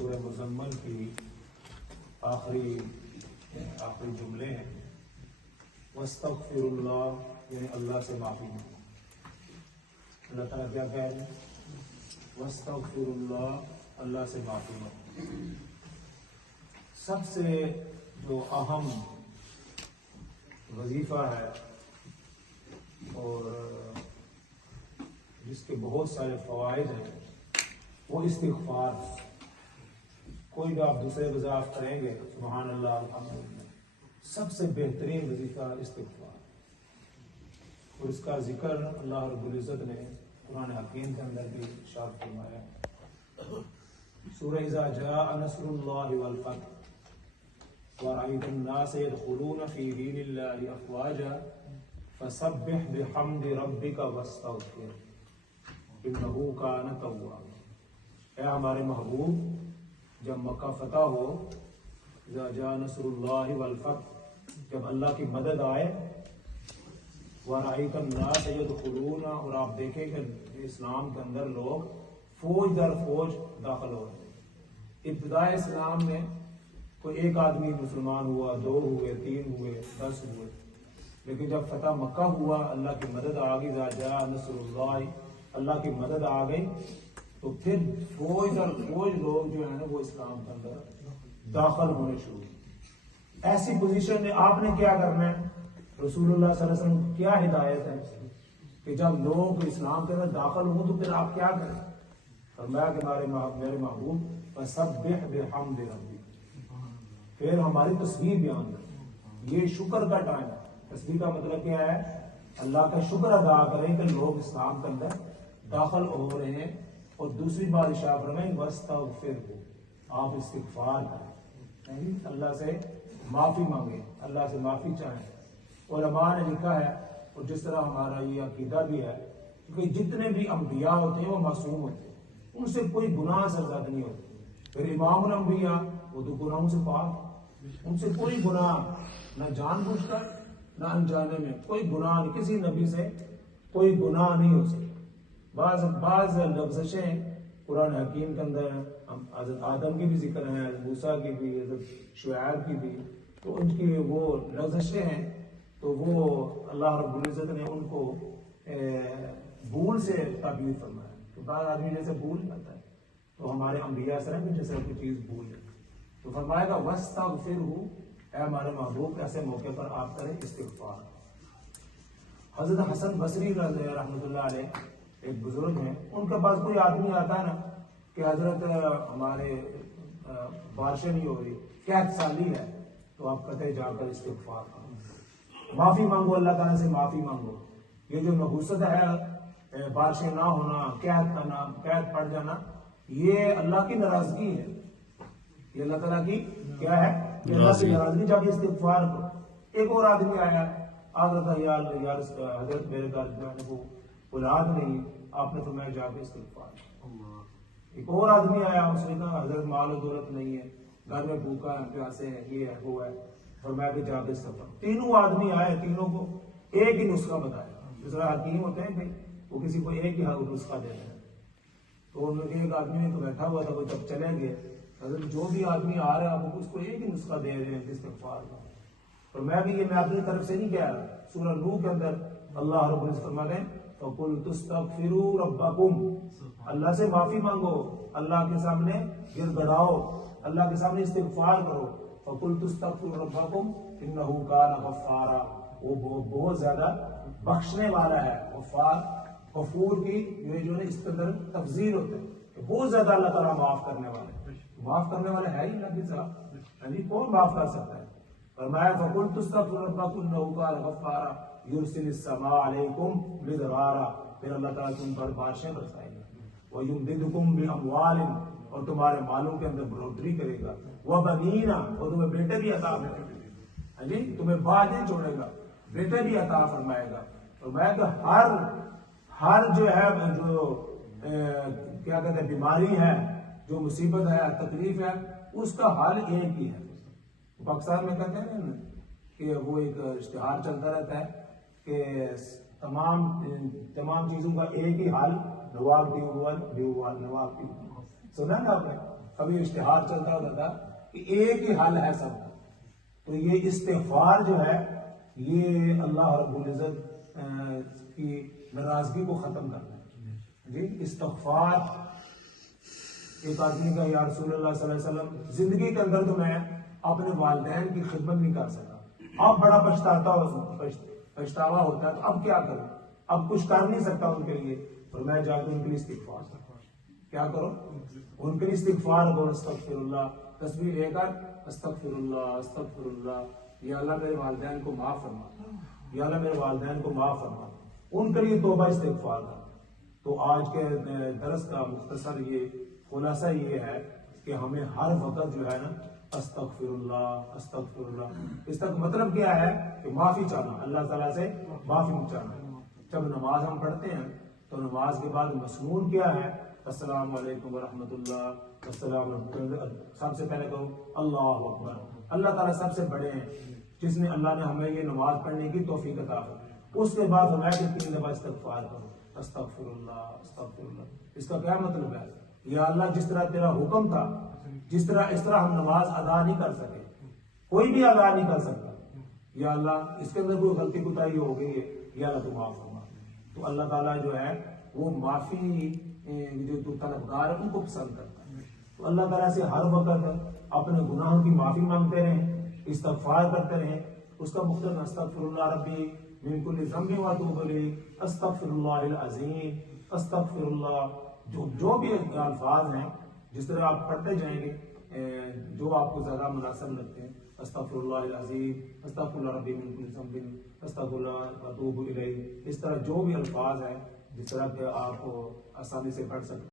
سورہ مزمل کی آخری جملے ہیں، وَاسْتَغْفِرُ اللَّهَ، یعنی اللہ سے معافی مانگو۔ اللہ تعالیٰ کیا کہہ رہے ہیں؟ وَاسْتَغْفِرُ اللَّهَ، اللہ سے معافی مانگو۔ سب سے جو اہم وظیفہ ہے اور جس کے بہت سارے فوائد ہیں وہ استغفار۔ کوئی بھی آپ دوسرے وظائف کریں گے، سبحان اللہ الحمدللہ، سب سے بہترین وظیفہ استغفار، اور اس کا ذکر اللہ رب العزت نے قرآن حکیم کے اندر بھی ارشاد فرمایا۔ سورہ اذا جاء نصر اللہ والفتح ورأيت الناس يدخلون في دين الله أفواجا فسبح بحمد ربك واستغفر إنه كان توابا۔ اے ہمارے محبوب، جب مکہ فتح ہو، اذا جاء نصر اللہ والفتح، جب اللہ کی مدد آئے، وَرَأَيْتَ النَّاسَ يَدْخُلُونَ، اور آپ دیکھیں کہ اسلام کے اندر لوگ فوج در فوج داخل ہو رہے ہیں۔ ابتدائے اسلام میں کوئی ایک آدمی مسلمان ہوا، 2 ہوئے، 3 ہوئے، 10 ہوئے، لیکن جب فتح مکہ ہوا، اللہ کی مدد آ گئی، اذا جاء نصر اللہ، اللہ کی مدد آ گئی، تو پھر فوج اور فوج لوگ جو ہیں نا وہ اسلام کے اندر داخل ہونے شروع ہوئے۔ ایسی پوزیشن میں آپ نے کیا کرنا ہے؟ رسول اللہ صلی اللہ علیہ وسلم کیا ہدایت ہے کہ جب لوگ اسلام کے اندر داخل ہوں تو پھر آپ کیا کریں؟ فرمایا کہ میرے محبوب فسبح بحمد ربک، پھر ہماری تسبیح بیان کریں۔ یہ شکر کا ٹائم ہے۔ تسبیح کا مطلب کیا ہے؟ اللہ کا شکر ادا کریں کہ لوگ اسلام کے اندر داخل ہو رہے ہیں۔ اور دوسری بات ارشاد فرمائیں واستغفرہ، آپ استغفار کریں، یعنی اللہ سے معافی مانگیں، اللہ سے معافی چاہیں۔ علماء نے لکھا ہے، اور جس طرح ہمارا یہ عقیدہ بھی ہے، کہ جتنے بھی انبیاء ہوتے ہیں وہ معصوم ہوتے ہیں، ان سے کوئی گناہ سرزد نہیں ہوتے۔ پھر امام الانبیاء، وہ تو گناہوں سے پاک، ان سے کوئی گناہ نہ جان بوجھ کر نہ انجانے میں کوئی گناہ، کسی نبی سے کوئی گناہ نہیں ہو سکتا۔ بعض لفظشیں قرآن حکیم کے اندر حضرت آدم کی بھی ذکر ہے، حضرت موسیٰ کی بھی، حضرت شعیب کی بھی، تو ان کی وہ لفظشیں ہیں، تو وہ اللہ رب العزت نے ان کو بھول سے تعبیر فرمایا، تو بعض آدمی جیسے بھول جاتا ہے، تو ہمارے انبیاء سے بھی جیسے کوئی چیز بھول جاتی، تو فرمائے گا وَاسْتَغْفِرْهُ، اے ہمارے محبوب ایسے موقع پر آپ کریں استغفار۔ حضرت حسن بصری رحمۃ اللہ علیہ ایک بزرگ ہیں، ان کے پاس کوئی آدمی آتا ہے نا کہ حضرت ہمارے بارشیں نہیں ہو رہی، قحط سالی ہے، تو آپ کہتے ہیں جا کر استغفار کرو، معافی مانگو، اللہ تعالیٰ سے معافی مانگو۔ یہ جو نحوست ہے، بارشیں نہ ہونا، قحط پڑ جانا، یہ اللہ کی ناراضگی ہے، یہ اللہ تعالیٰ کی کیا ہے؟ کہ اللہ کی ناراضگی۔ جب استغفار کرو۔ ایک اور آدمی آیا، حضرت میرے گھر کو اولاد نہیں، آپ نے فرمایا جا کے استغفار۔ ایک اور آدمی آیا، اس نے کہا حضرت مال و دولت نہیں ہے، گھر میں بھوکا ہے، پیاسے ہے، یہ ہے وہ ہے، فرمایا کہ جا کے استغفار۔ تینوں آدمی آئے، تینوں کو ایک ہی نسخہ بتایا۔ جس طرح حکیم ہوتے ہیں کہ وہ کسی کو ایک ہی نسخہ دے رہے ہیں، تو ان ایک آدمی تو بیٹھا ہوا تھا، وہ جب چلے گئے، حضرت جو بھی آدمی آ رہا ہے وہ اس کو ایک ہی نسخہ دے رہے ہیں استغفار کا۔ اور میں بھی یہ میں اپنی طرف سے نہیں کہہ رہا، سورہ نوح کے اندر اللہ رب العزت فرماتے ہیں فَقُلْتُ اسْتَغْفِرُوا رَبَّكُمْ، اللہ سے معافی مانگو، اللہ کے سامنے گر گڑاؤ، اللہ کے سامنے استغفار کرو۔ فَقُلْتُ اسْتَغْفِرُوا رَبَّكُمْ إِنَّهُ كَانَ غَفَّارًا، وہ بہت زیادہ بخشنے والا ہے۔ غفار، غفور کی یہ جو ہے اس کے اندر تفضیل ہوتے ہیں کہ بہت زیادہ اللہ تعالیٰ معاف کرنے والے، معاف کرنے والے ہے ہی نبی صاحب، یعنی کون معاف کر سکتا ہے؟ فرمایا فَقُلْتُ اسْتَغْفِرُوا رَبَّكُمْ إِنَّهُ كَانَ غَفَّارًا يُرْسِلِ السَّمَاءَ عَلَيْكُمْ مِدْرَارًا، پھر اللہ تعالیٰ تم پر بارشیں برسائے گا، وَيُمْدِدْكُمْ بِأَمْوَالٍ، اور تمہارے مالوں کے اندر بڑھوتری کرے گا، وَبَنِينَ، اور تمہیں بیٹے بھی عطا کرے گا، جی تمہیں باز نہیں چھوڑے گا، بیٹے بھی عطا فرمائے گا۔ فرمایا کہ ہر جو ہے جو کیا کہتے ہیں بیماری ہے، جو مصیبت ہے، تکلیف ہے، اس کا حل ایک ہی ہے۔ پاکستان میں کہتے ہیں نا کہ وہ ایک اشتہار چلتا رہتا ہے کہ تمام چیزوں کا ایک ہی حل، نواب ٹیوب ویل، نواب ٹیوب، سنا نا آپ نے؟ کبھی اشتہار چلتا ہوتا تھا کہ ایک ہی حل ہے سب کا. تو یہ استغفار جو ہے یہ اللہ رب العزت کی ناراضگی کو ختم کرنا ہے. جی استغفار. ایک آدمی کا یا رسول اللہ صلی اللہ علیہ وسلم زندگی کے اندر تو میں اپنے والدین کی خدمت نہیں کر سکا, اب بڑا پچھتاوا ہوتا ہے, تو اب کیا کروں, اب کچھ کر نہیں سکتا ان کے لیے, اور میں جا کے ان کے لیے استغفار کیا کرو, ان کے لیے استغفار کرو. استغفر اللہ, تصویر لے کر استغفر اللہ استغفر اللہ, یا اللہ میرے والدین کو معاف فرما, یا اللہ میرے والدین کو معاف فرما, ان کے لیے توبہ استغفار کا. تو آج کے درس کا مختصر یہ خلاصہ یہ ہے کہ ہمیں ہر وقت جو ہے نا استغفر اللہ استغفر اللہ, اس کا مطلب کیا ہے کہ معافی چاہنا, اللہ تعالیٰ سے معافی چاہنا. جب نماز ہم پڑھتے ہیں تو نماز کے بعد مسنون کیا ہے, السلام علیکم ورحمۃ اللہ, السلام علیکم, سب سے پہلے کہو اللہ اکبر. اللہ تعالیٰ سب سے بڑے ہیں, جس نے اللہ نے ہمیں یہ نماز پڑھنے کی توفیق عطا کی. اس کے بعد ہمیں 3 دفعہ استغفار کرو, استغفر اللہ استغفر اللہ. اس کا کیا مطلب ہے, یا اللہ جس طرح تیرا حکم تھا, اس طرح ہم نماز ادا نہیں کر سکے, کوئی بھی ادا نہیں کر سکتا, یا اللہ اس کے اندر کوئی غلطی کوتاہی ہو گئی ہے, یا اللہ تو معاف فرما. تو اللہ تعالیٰ جو ہے وہ معافی جو طلبگار ہے ان کو پسند کرتا ہے. تو اللہ تعالیٰ سے ہر وقت اپنے گناہوں کی معافی مانگتے رہیں, استغفار کرتے رہیں. اس کا مختصر استغفر اللہ ربی من کل ذنب واتوب الیہ, استغفر اللہ العظیم, استغفر اللہ. جو بھی الفاظ ہیں جس طرح آپ پڑھتے جائیں گے جو آپ کو زیادہ مناسب لگتے ہیں, استغفر اللہ العظیم, استغفر اللہ ربی من کل ذنب, استغفر اللہ واتوب الیہ. اس طرح جو بھی الفاظ ہیں جس طرح کہ آپ آسانی سے پڑھ سکتے ہیں.